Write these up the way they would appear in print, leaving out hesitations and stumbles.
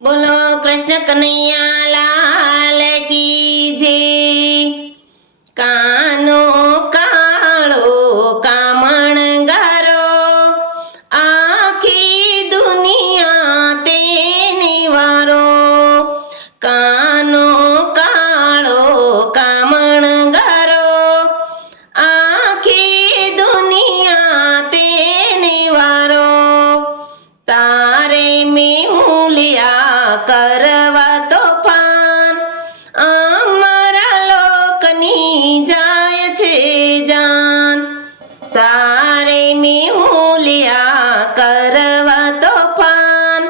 बोलो कृष्ण कन्हैया लाल की जय। कानो काळो कामणगारो आखी दुनिया तेने वारो। कानो काळो कामणगारो आखी दुनिया तेने वारो। तारे मेहुलिया करवा तोफान અમારા લોકની જાય છે જાન। તારે મેહુલિયા કરવા તોફાન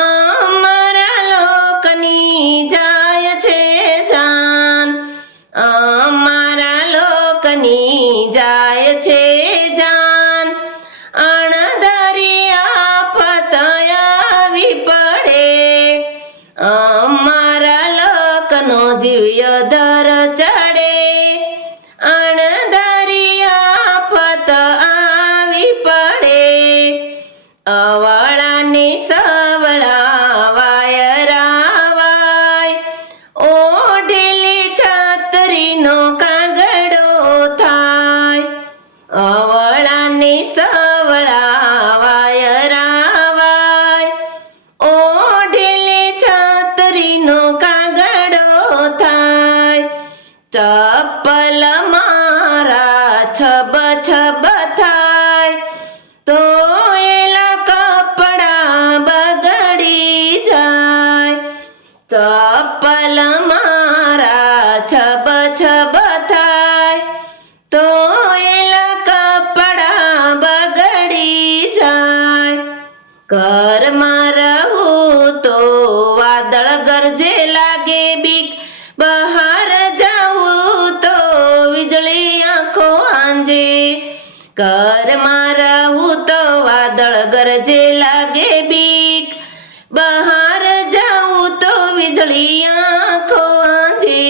અમારા લોકની જાય છે જાન। અમારા લોકની જાય છે જાન। અણધારી આફત આવી પડે અમારા લોકનો જીવ દર ચડે। અણધારી આફત આવી પડે અવળાની સવળા વાયરા વાય ઓઢેલી છત્રીનો કાગડો થાય। અવળાની સવળા વાયરા વાય ઓઢેલી છત્રીનો કાગડો થાય। ચપ્પલ મારા છબ છબ થાય ધોયેલા કપડા બગડી જાય। ચપ્પલ મારા છબ છબ થાય ધોયેલા કપડા બગડી જાય। ઘરમાં રહું તો વાદળ ગરજે લાગે બીક બહાર જાઉં તો વીજળી આંખો આંજે। ઘરમાં રહું તો વાદળ ગરજે લાગે બીક બહાર જાઉં તો વીજળી આંખો આંજે।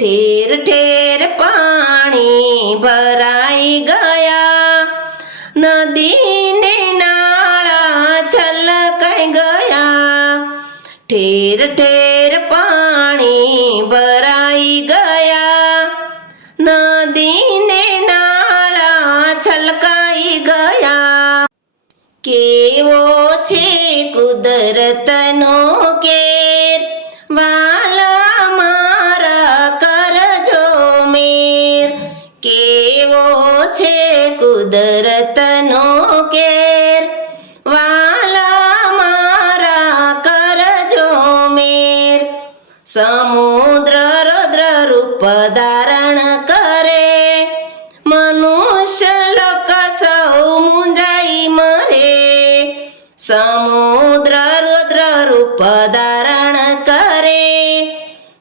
ઠેર ઠેર પાણી ભરાઈ ગયા નદીને નાળા છલકાઈ ગયા। ઠેર ઠેર પાણી ભરાઈ ગયા નદીને નાળા છલકાઈ ગયા। કેવો છે કુદરતનો કેર વાલા મારા કરજો મેર। કેવો છે કુદરતનો કેર વાલા મારા કરજો મેર। સમુદ્ર રૌદ્ર રૂપ ધારણ કરે મનુષ્ય લોક સૌ મુંજાઈ મરે। સમુદ્ર રૌદ્ર રૂપ ધારણ કરે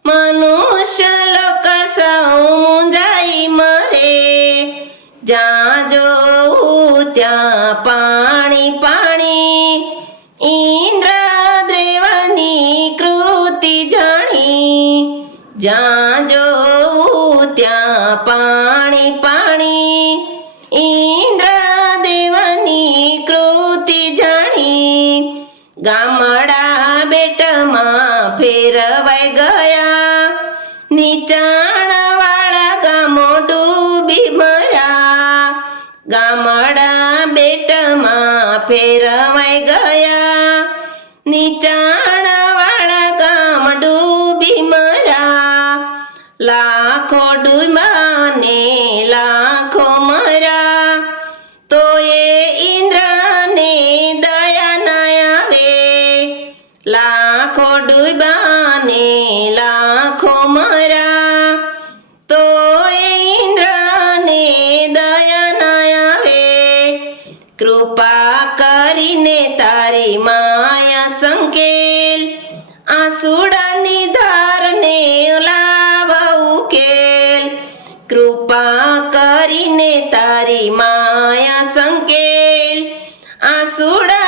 મનુષ્ય લોક સૌ મુંજાઈ મરે। જ્યાં જોઉં ત્યાં પાણી પાણી ઇન્દ્રદેવની કૃતિ જાણી। જ્યાં જોઉં ત્યાં પાણી પાણી ઇન્દ્રદેવની કૃતિ જાણી। ગામડા બેટમાં ફેરવાઈ ગયા નીચાણવાળા ગામો ડૂબી મર્યા। ગામડા બેટમાં ફેરવાઈ ગયા નીચાણવાળા ગામ ડૂબી મર્યા। લાખો ડૂબ્યા લાખો મર્યા તો એ ઇન્દ્રને દયા ના આવે। લાખો ડૂબ્યા લાખો મર્યા તો એ ઇન્દ્રને દયા ના આવે। કૃપા કરીને તારી માયા સંકેલ આંસુડાની ધારને લાવ ઉકેલ। કૃપા કરીને તારી માયા સંકેલ આંસુડા